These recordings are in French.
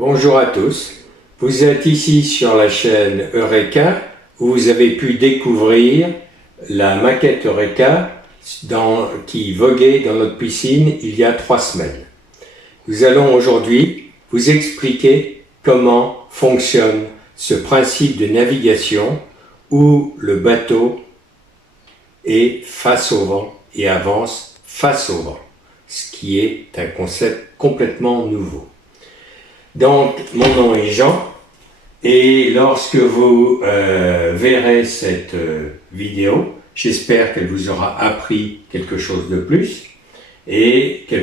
Bonjour à tous, vous êtes ici sur la chaîne Eureka où vous avez pu découvrir la maquette Eureka qui voguait dans notre piscine il y a 3 semaines. Nous allons aujourd'hui vous expliquer comment fonctionne ce principe de navigation où le bateau est face au vent et avance face au vent, ce qui est un concept complètement nouveau. Donc, mon nom est Jean, et lorsque vous verrez cette vidéo, j'espère qu'elle vous aura appris quelque chose de plus et que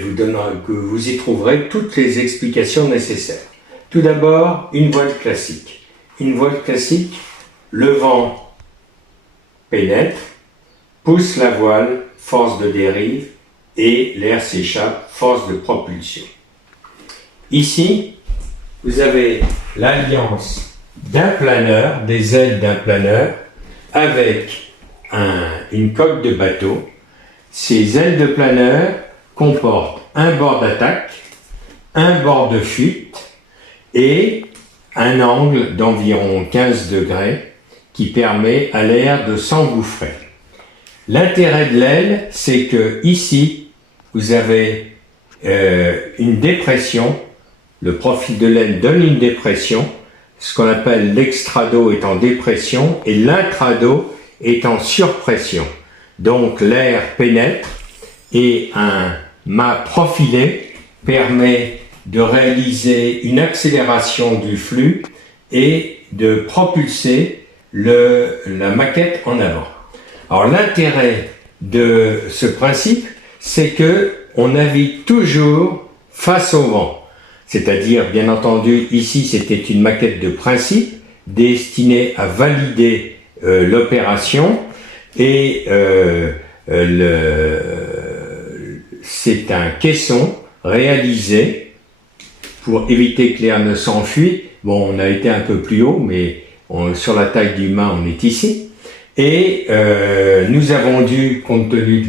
vous y trouverez toutes les explications nécessaires. Tout d'abord, une voile classique. Une voile classique, le vent pénètre, pousse la voile, force de dérive, et l'air s'échappe, force de propulsion. Ici, vous avez l'alliance d'un planeur, des ailes d'un planeur, avec une coque de bateau. Ces ailes de planeur comportent un bord d'attaque, un bord de fuite et un angle d'environ 15 degrés qui permet à l'air de s'engouffrer. L'intérêt de l'aile, c'est que ici, vous avez une dépression. Le profil de l'aile donne une dépression, ce qu'on appelle l'extrado est en dépression et l'intrado est en surpression. Donc l'air pénètre et un mât profilé permet de réaliser une accélération du flux et de propulser la maquette en avant. Alors l'intérêt de ce principe, c'est que on navigue toujours face au vent. C'est-à-dire, bien entendu, ici c'était une maquette de principe destinée à valider l'opération et c'est un caisson réalisé pour éviter que l'air ne s'enfuit. Bon, on a été un peu plus haut, mais sur la taille du mât, on est ici. Et nous avons dû, compte tenu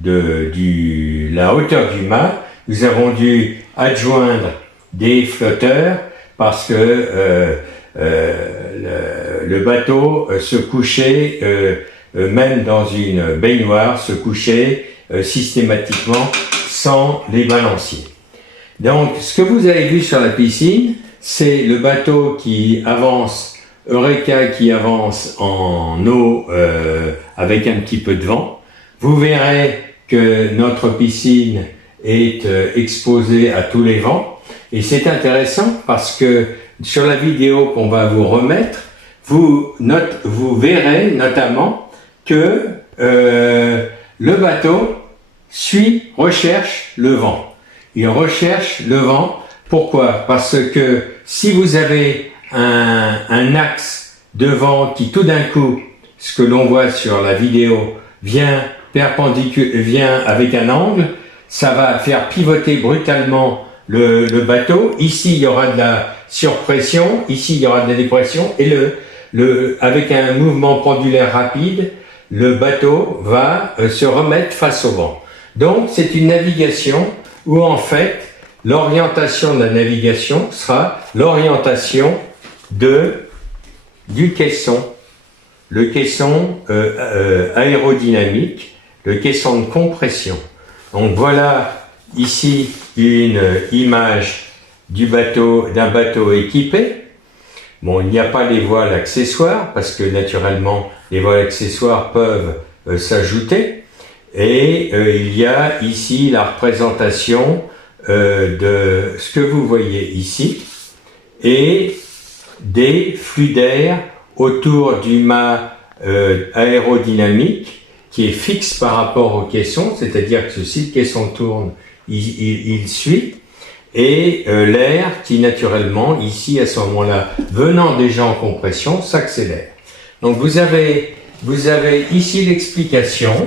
de la hauteur du mât, nous avons dû adjoindre des flotteurs parce que le bateau se couchait, même dans une baignoire, se couchait systématiquement sans les balanciers. Donc, ce que vous avez vu sur la piscine, c'est le bateau qui avance, Eureka qui avance en eau avec un petit peu de vent. Vous verrez que notre piscine est exposée à tous les vents et c'est intéressant parce que sur la vidéo qu'on va vous remettre, vous verrez notamment que le bateau recherche le vent. Il recherche le vent. Pourquoi? Parce que si vous avez un axe de vent qui tout d'un coup, ce que l'on voit sur la vidéo, vient avec un angle, ça va faire pivoter brutalement le bateau. Ici, il y aura de la surpression, ici, il y aura de la dépression, et avec un mouvement pendulaire rapide, le bateau va se remettre face au vent. Donc, c'est une navigation où, en fait, l'orientation de la navigation sera l'orientation du caisson, le caisson aérodynamique, le caisson de compression. Donc voilà ici une image d'un bateau équipé. Bon, il n'y a pas les voiles accessoires parce que naturellement les voiles accessoires peuvent s'ajouter. Et il y a ici la représentation de ce que vous voyez ici et des flux d'air autour du mât aérodynamique qui est fixe par rapport au caisson, c'est-à-dire que si le caisson tourne, il suit, et l'air qui naturellement, ici à ce moment-là, venant déjà en compression, s'accélère. Donc vous avez ici l'explication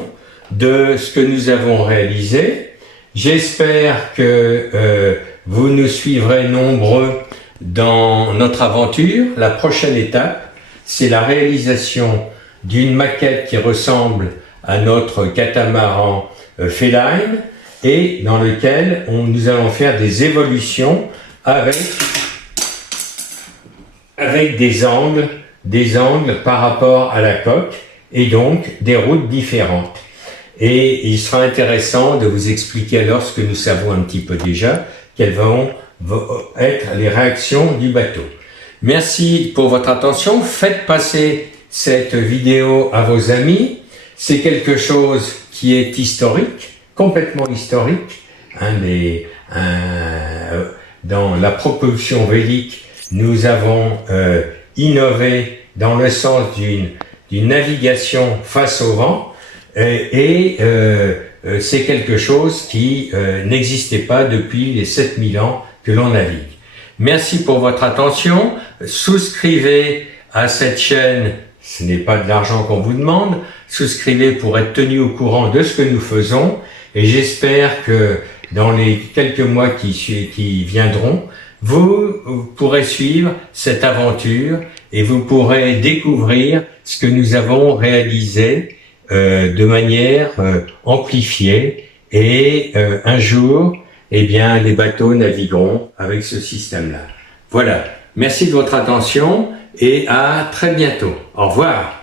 de ce que nous avons réalisé. J'espère que vous nous suivrez nombreux dans notre aventure. La prochaine étape, c'est la réalisation d'une maquette qui ressemble à notre catamaran Feline et dans lequel nous allons faire des évolutions avec avec des angles par rapport à la coque et donc des routes différentes. Et il sera intéressant de vous expliquer alors ce que nous savons un petit peu déjà, quelles vont être les réactions du bateau. Merci pour votre attention, faites passer cette vidéo à vos amis, c'est quelque chose qui est historique, complètement historique, dans la propulsion vélique, nous avons innové dans le sens d'une navigation face au vent et c'est quelque chose qui n'existait pas depuis les 7000 ans que l'on navigue. Merci pour votre attention, souscrivez à cette chaîne, ce n'est pas de l'argent qu'on vous demande, souscrivez pour être tenu au courant de ce que nous faisons et j'espère que dans les quelques mois qui viendront, vous pourrez suivre cette aventure et vous pourrez découvrir ce que nous avons réalisé de manière amplifiée et un jour, eh bien, les bateaux navigueront avec ce système-là. Voilà. Merci de votre attention et à très bientôt. Au revoir.